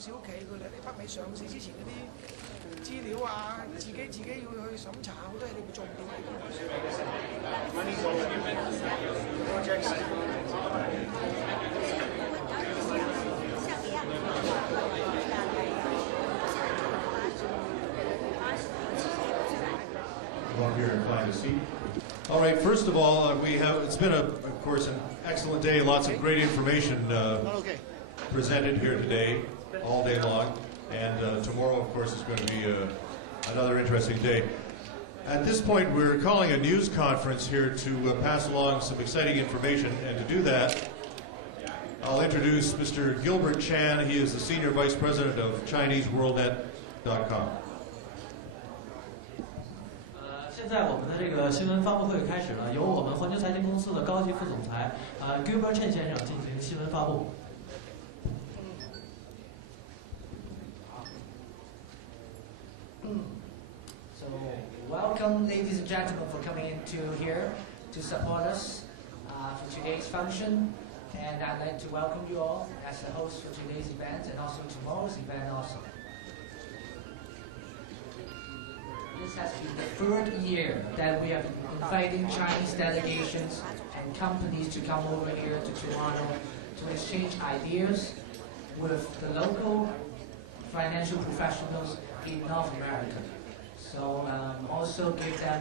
小企佢哋喺北美上市之前嗰啲資料啊，自己要去審查，好多嘢你會做唔到呢啲。Come up here and find a seat. All right, first of all, it's been, of course, an excellent day. Lots of great information presented here today, all day long. And tomorrow, of course, is going to be another interesting day. At this point, we're calling a news conference here to pass along some exciting information. And to do that, I'll introduce Mr. Gilbert Chan. He is the Senior Vice President of ChineseWorldNet.com. 现在我们的这个新闻发布会开始了，由我们环球财经公司的高级副总裁Gilbert Chen 先生进行新闻发布。So welcome, ladies and gentlemen, for coming into here to support us for today's function. And I'd like to welcome you all as the host for today's event and also tomorrow's event also. This has been the third year that we have been inviting Chinese delegations and companies to come over here to Toronto to exchange ideas with the local financial professionals in North America. So also give them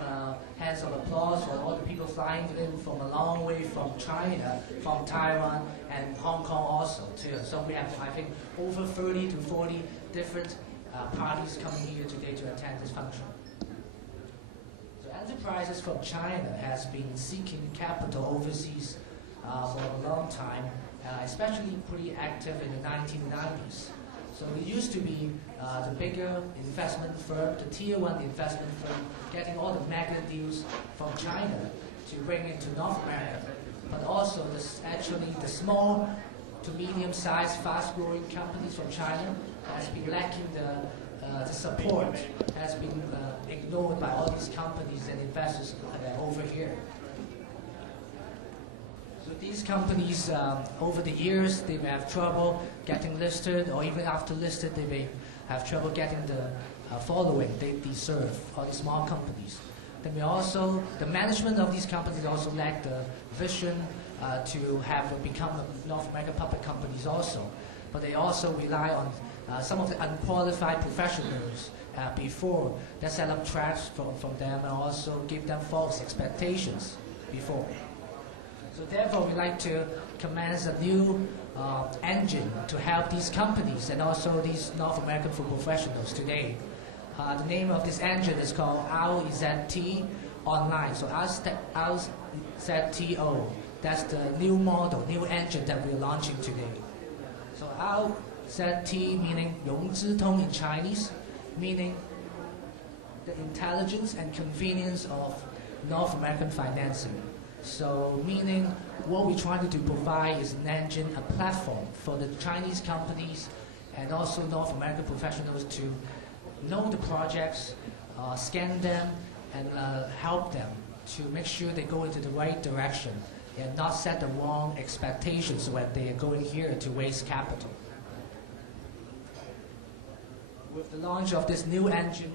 hands of applause for all the people flying in from a long way from China, from Taiwan, and Hong Kong also too. So we have, I think, over 30 to 40 different parties coming here today to attend this function. Enterprises from China has been seeking capital overseas for a long time, especially pretty active in the 1990s. So it used to be the bigger investment firm, the tier 1 investment firm, getting all the mega deals from China to bring into North America. But also actually the small to medium-sized, fast-growing companies from China has been lacking the support, has been ignored by all these companies and investors over here. So these companies, over the years, they may have trouble getting listed, or even after listed, they may have trouble getting the following they deserve, or the small companies. They may also, the management of these companies also lack the vision to have become North American public companies also. But they also rely on some of the unqualified professionals before they set up traps from them and also give them false expectations before. So therefore, we like to commence a new engine to help these companies and also these North American professionals today. The name of this engine is called RZT Online. So RZTO, that's the new model, new engine that we're launching today. So RZT meaning 融资通 in Chinese, meaning the intelligence and convenience of North American financing. So meaning what we're trying to provide is an engine, a platform for the Chinese companies and also North American professionals to know the projects, scan them, and help them to make sure they go into the right direction and not set the wrong expectations when they are going here to raise capital. With the launch of this new engine,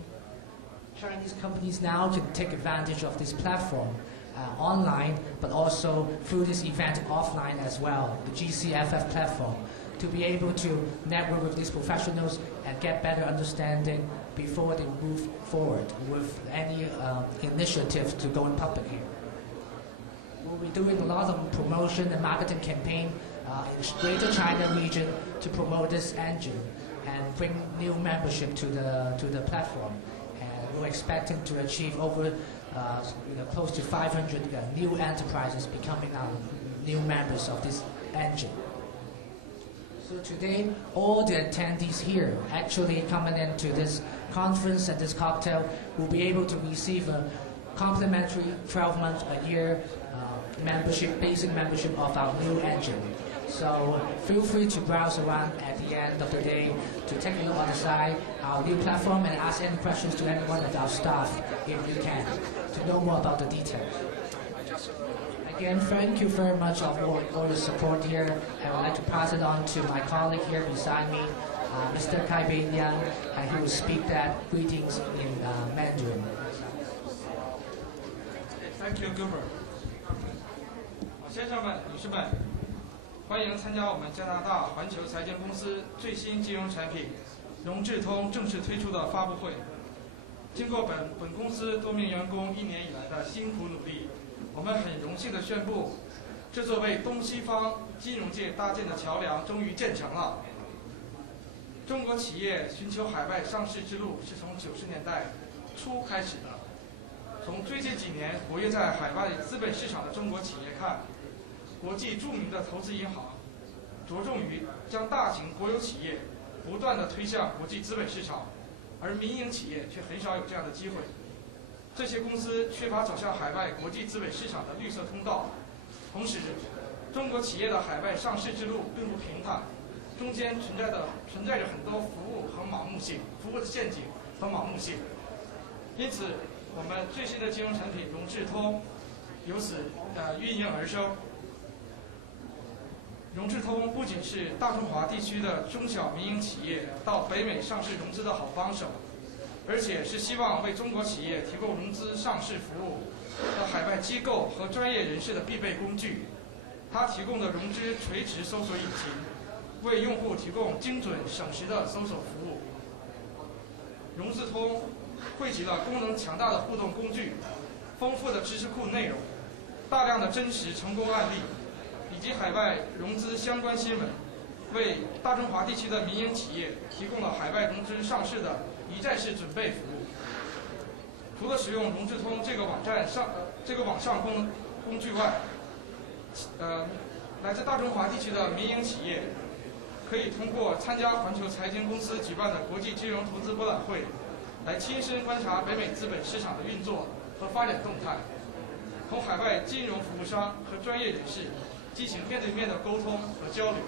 Chinese companies now can take advantage of this platform online, but also through this event offline as well, the GCFF platform, to be able to network with these professionals and get better understanding before they move forward with any initiative to go in public here. We'll be doing a lot of promotion and marketing campaign in the Greater China region to promote this engine and bring new membership to the platform. And we're expecting to achieve over close to 500 new enterprises becoming our new members of this engine. So today, all the attendees here actually coming into this conference and this cocktail will be able to receive a complimentary 12-month a year membership, basic membership of our new engine. So feel free to browse around at the end of the day to take a look on the side, our new platform, and ask any questions to any one of our staff if you can, to know more about the details. Again, thank you very much for all the support here. I would like to pass it on to my colleague here beside me, Mr. Kai Bin Yang, and he will speak that greetings in Mandarin. Thank you, Gilbert. 先生们、女士们，欢迎参加我们加拿大环球财经公司最新金融产品融智通正式推出的发布会。经过本公司多名员工1年以来的辛苦努力，我们很荣幸地宣布，这座为东西方金融界搭建的桥梁终于建成了。中国企业寻求海外上市之路是从90年代初开始的。从最近几年活跃在海外资本市场的中国企业看，国际著名的投资银行着重于将大型国有企业不断地推向国际资本市场，而民营企业却很少有这样的机会。这些公司缺乏走向海外国际资本市场的绿色通道，同时，中国企业的海外上市之路并不平坦，中间存在着很多服务的陷阱和盲目性。因此，我们最新的金融产品融智通由此孕婴而生。融智通不仅是大中华地区的中小民营企业到北美上市融资的好帮手，而且是希望为中国企业提供融资上市服务的海外机构和专业人士的必备工具。它提供的融资垂直搜索引擎，为用户提供精准省时的搜索服务。融智通汇集了功能强大的互动工具、丰富的知识库内容、大量的真实成功案例，以及海外融资相关新闻，为大中华地区的民营企业提供了海外融资上市的一站式准备服务。除了使用融智通这个网上工具外，来自大中华地区的民营企业可以通过参加环球财经公司举办的国际金融投资博览会，来亲身观察北美资本市场的运作和发展动态，同海外金融服务商和专业人士进行面对面的沟通和交流。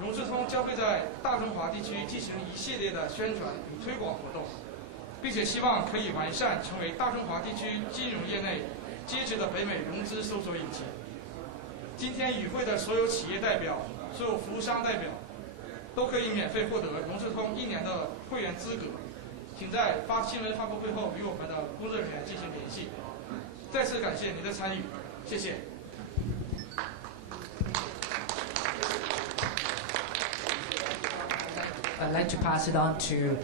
融智通将会在大中华地区进行一系列的宣传与推广活动，并且希望可以完善成为大中华地区金融业内接值的北美融资搜索引擎。今天与会的所有企业代表、所有服务商代表都可以免费获得融智通1年的会员资格。请在新闻发布会后与我们的工作人员进行联系。再次感谢您的参与，谢谢。I'd like to pass it on to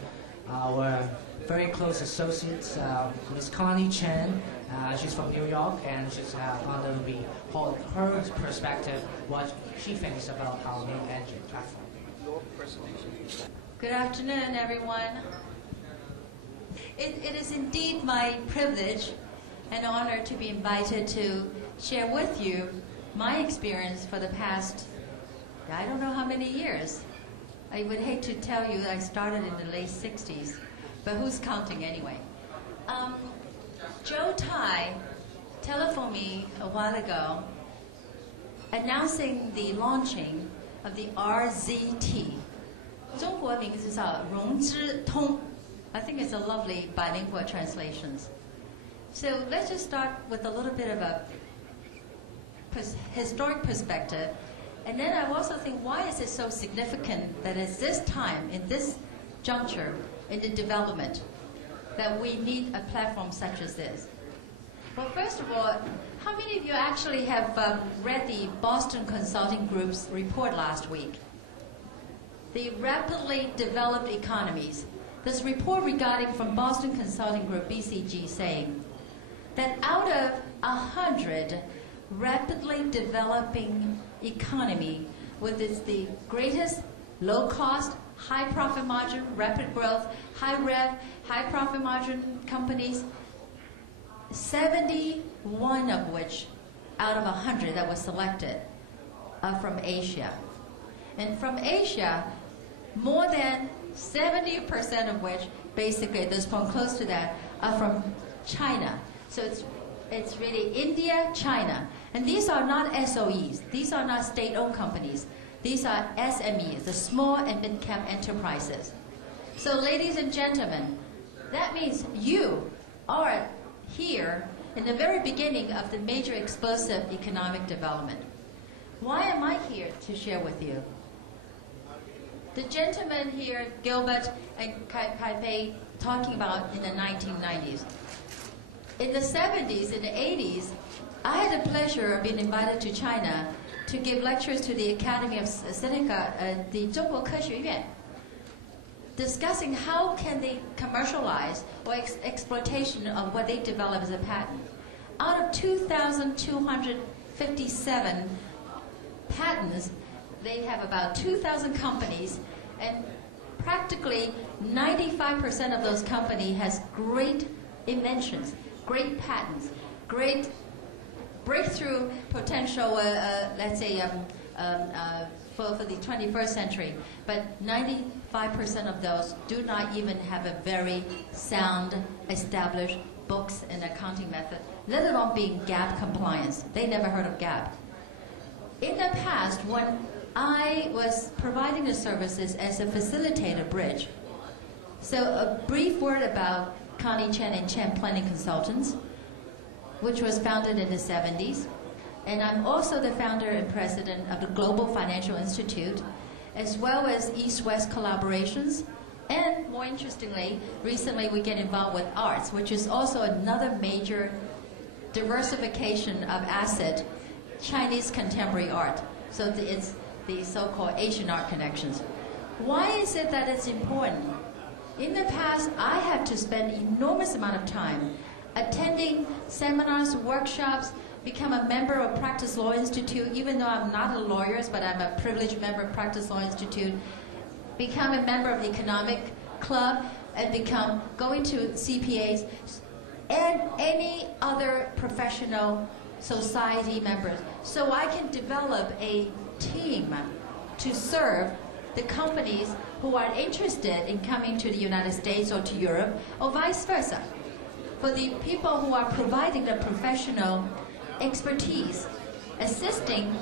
our very close associates, Ms. Connie Chen. She's from New York, and she's going to be hold her perspective, what she thinks about our new engine platform. Good afternoon, everyone. It is indeed my privilege and honor to be invited to share with you my experience for the past, I don't know how many years. I would hate to tell you I started in the late 60s, but who's counting anyway? Joe Tai telephoned me a while ago announcing the launching of the RZT. 中国名字叫融智通. I think it's a lovely bilingual translation. So let's just start with a little bit of a historic perspective. And then I also think, why is it so significant that it's this time, in this juncture, in the development, that we need a platform such as this? Well, first of all, how many of you actually have read the Boston Consulting Group's report last week? The rapidly developed economies. This report regarding from Boston Consulting Group, BCG, saying that out of 100 rapidly developing economy with the greatest low cost, high profit margin, rapid growth, high profit margin companies, 71 of which out of 100 that were selected are from Asia. And from Asia, more than 70% of which, basically at this point close to that, are from China. So it's really India, China. And these are not SOEs. These are not state-owned companies. These are SMEs, the small and mid-cap enterprises. So ladies and gentlemen, that means you are here in the very beginning of the major explosive economic development. Why am I here to share with you? the gentleman here, Gilbert and Kai-Pei, talking about in the 1990s. In the 70s, in the 80s, I had the pleasure of being invited to China to give lectures to the Academy of Sinica, the 中国科学院, discussing how can they commercialize or exploitation of what they develop as a patent. Out of 2,257 patents, they have about 2,000 companies, and practically 95% of those companies has great inventions, great patents, great breakthrough potential, let's say, for the 21st century. But 95% of those do not even have a very sound, established books and accounting method, let alone being GAAP compliance. They never heard of GAAP. In the past, when I was providing the services as a facilitator bridge, so a brief word about Connie Chen and Chen Planning Consultants, which was founded in the 70s. And I'm also the founder and president of the Global Financial Institute, as well as East-West collaborations. And more interestingly, recently we get involved with arts, which is also another major diversification of asset, Chinese contemporary art. So it's the so-called Asian art connections. Why is it that it's important? In the past, I had to spend enormous amount of time attending seminars, workshops, become a member of Practice Law Institute, even though I'm not a lawyer, but I'm a privileged member of Practice Law Institute, become a member of the economic club, and going to CPAs, and any other professional society members. So I can develop a team to serve the companies who are interested in coming to the United States or to Europe, or vice versa. For the people who are providing the professional expertise, assisting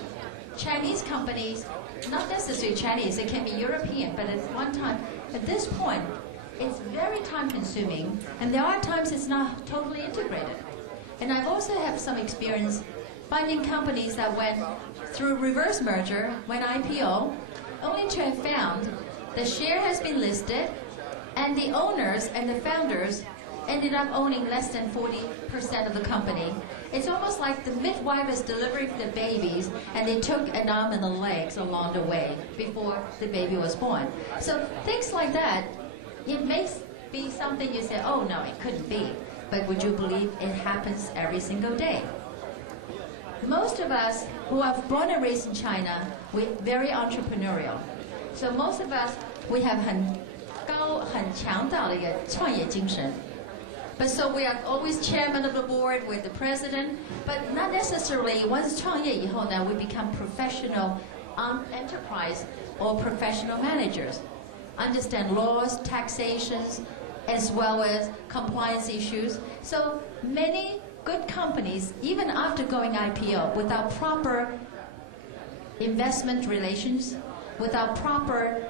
Chinese companies, not necessarily Chinese, it can be European, but at one time, at this point, it's very time consuming, and there are times it's not totally integrated. And I've also have some experience finding companies that went through reverse merger, went IPO, only to have found the share has been listed, and the owners and the founders ended up owning less than 40% of the company. It's almost like the midwife is delivering the babies, and they took an arm and a legs along the way before the baby was born. So things like that, it may be something you say, oh no, it couldn't be. But would you believe it happens every single day? Most of us who are born and raised in China, we're very entrepreneurial. So most of us, we have 很强大的一个创业精神. But so we are always chairman of the board, we're the president, but not necessarily once 创业以后呢, we become professional enterprise or professional managers. Understand laws, taxations, as well as compliance issues. So many good companies, even after going IPO, without proper investment relations, without proper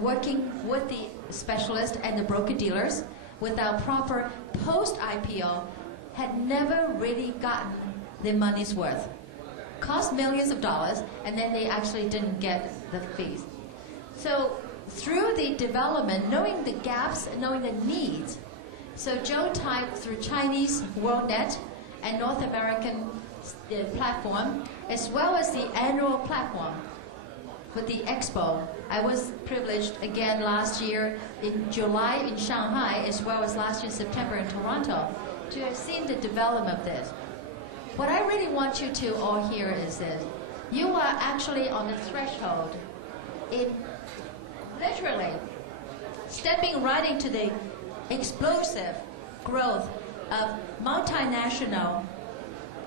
working with the specialists and the broker-dealers, without proper post-IPO, had never really gotten their money's worth. Cost millions of dollars, and then they actually didn't get the fees. So through the development, knowing the gaps, knowing the needs, so Joe typed through Chinese WorldNet and North American platform, as well as the annual platform for the expo. I was privileged again last year in July in Shanghai, as well as last year in September in Toronto, to have seen the development of this. What I really want you to all hear is this. You are actually on the threshold in literally stepping right into the explosive growth of multinational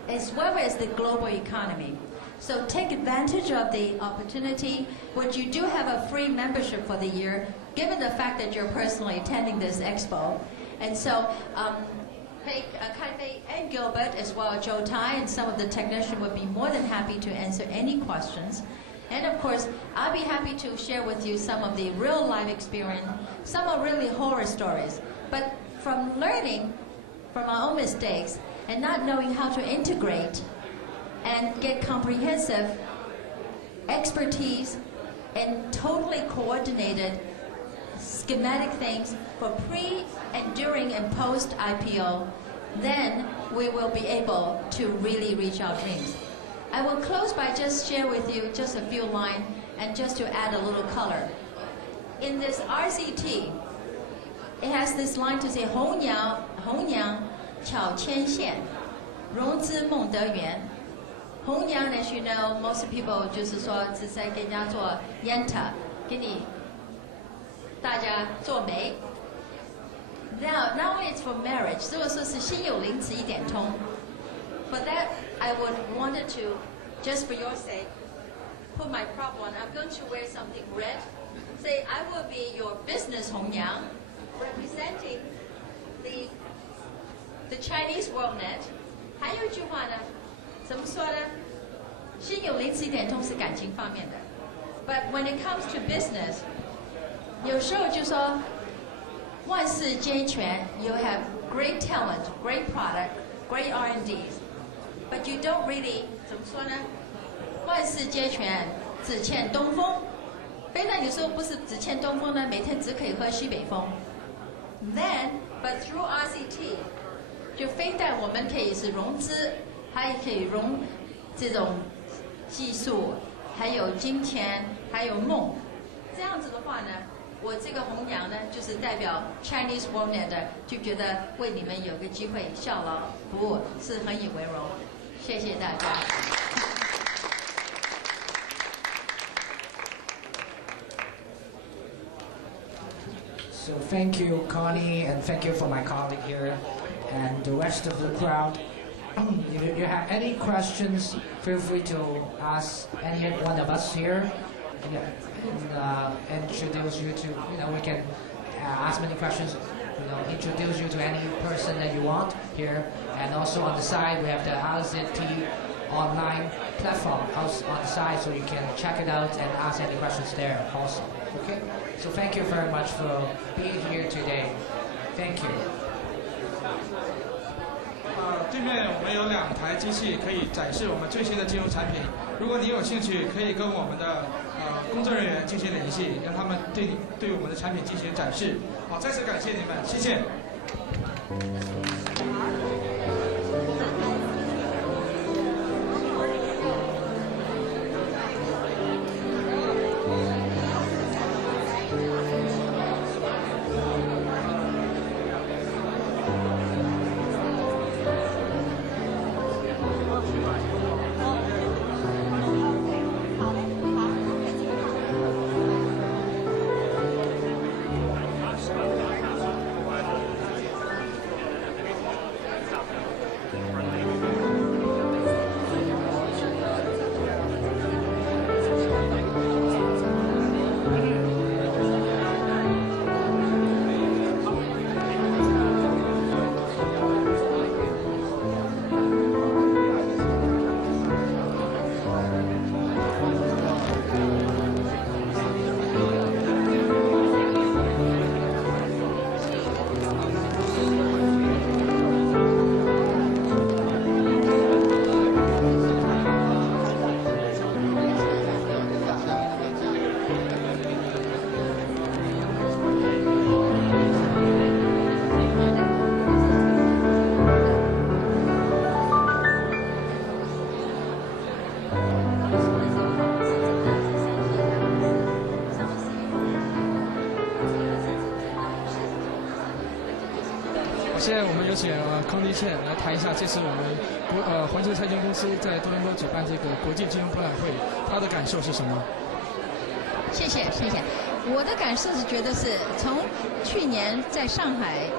as well as the global economy. So take advantage of the opportunity. What you do have a free membership for the year, given the fact that you're personally attending this expo. And so Kai-Pei and Gilbert, as well as Joe Tai and some of the technicians would be more than happy to answer any questions. And of course, I'll be happy to share with you some of the real life experience. Some are really horror stories. But from learning from our own mistakes and not knowing how to integrate and get comprehensive expertise and totally coordinated schematic things for pre and during and post IPO, then we will be able to really reach our dreams. I will close by just share with you just a few lines and just to add a little color. In this RZT, it has this line to say 红娘巧牵线，融资梦得圆。红娘 as you know, most people 就是说是在给人家做 yenta， 给你大家做媒。Now, not only it's for marriage, 如果说是心有灵犀一点通。For that, I would wanted to, just for your sake, put my prop on. I'm going to wear something red. Say, I will be your business 红娘, representing the Chinese WorldNet. 还有一句话呢，怎么说呢？心有灵犀一点通是感情方面的。But when it comes to business, 有时候就说万事皆全 ，you have great talent, great product, great R&Ds, but you don't really 怎么说呢？万事皆全，只欠东风。非但有时候不是只欠东风呢，每天只可以喝西北风。Then, but through RZT, 就非但我们可以是融资，还可以融这种技术，还有金钱，还有梦。这样子的话呢，我这个红娘呢，就是代表 Chinese WorldNet 的，就觉得为你们有个机会效劳服务，是很以为荣。谢谢大家。So thank you, Connie, and thank you for my colleague here and the rest of the crowd. If you have any questions, feel free to ask any one of us here. And introduce you to, we can ask many questions, introduce you to any person that you want here. And also on the side, we have the RZT online platform on the side, so you can check it out and ask any questions there also. Okay? So thank you very much for being here today. Thank you. 对面我们有2台机器可以展示我们最新的金融产品。如果你有兴趣，可以跟我们的工作人员进行联系，让他们对我们的产品进行展示。好，再次感谢你们，谢谢。现在我们有请康丽倩来谈一下这次我们环球财经公司在多伦多举办这个国际金融博览会，她的感受是什么？谢谢。我的感受是觉得是从去年在上海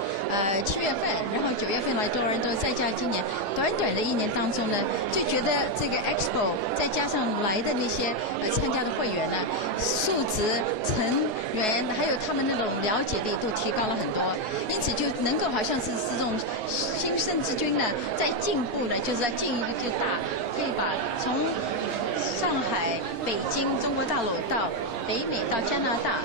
7月份，然后9月份来多伦多，再加今年短的1年当中呢，就觉得这个 Expo 再加上来的那些参加的会员呢，素质、成员还有他们那种了解力都提高了很多，因此就能够好像是这种新生之军呢，在进步呢，就是在进一个就大，可以把从上海、北京、中国大陆到北美到加拿大，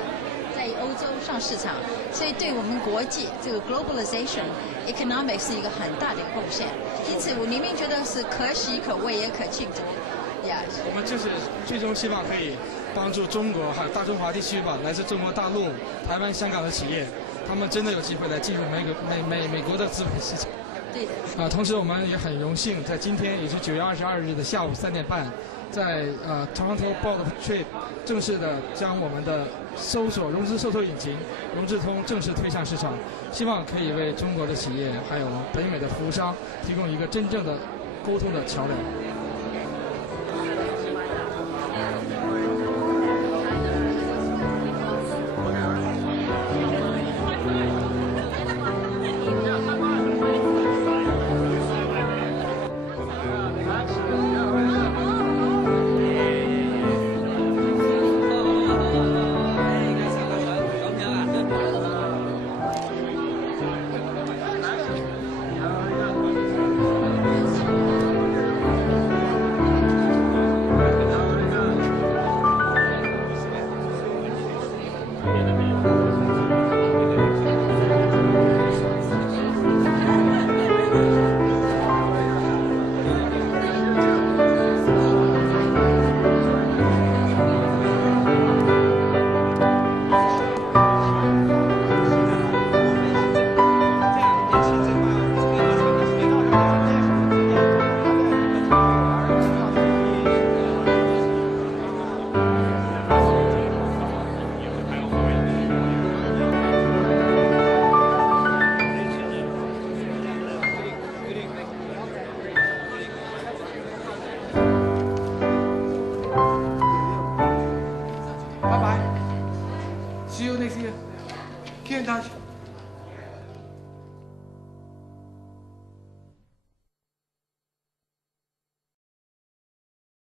在欧洲上市场，所以对我们国际这个 globalization economics 是一个很大的贡献。因此，我明明觉得是可喜可畏也可庆祝。我们就是最终希望可以帮助中国还有大中华地区吧，来自中国大陆、台湾、香港的企业，他们真的有机会来进入美国的资本市场。对的。同时我们也很荣幸，在今天也是9月22日的下午3点半，在Toronto Board of Trade 正式的将我们的融资搜索引擎融智通正式推向市场，希望可以为中国的企业还有北美的服务商提供一个真正的沟通的桥梁。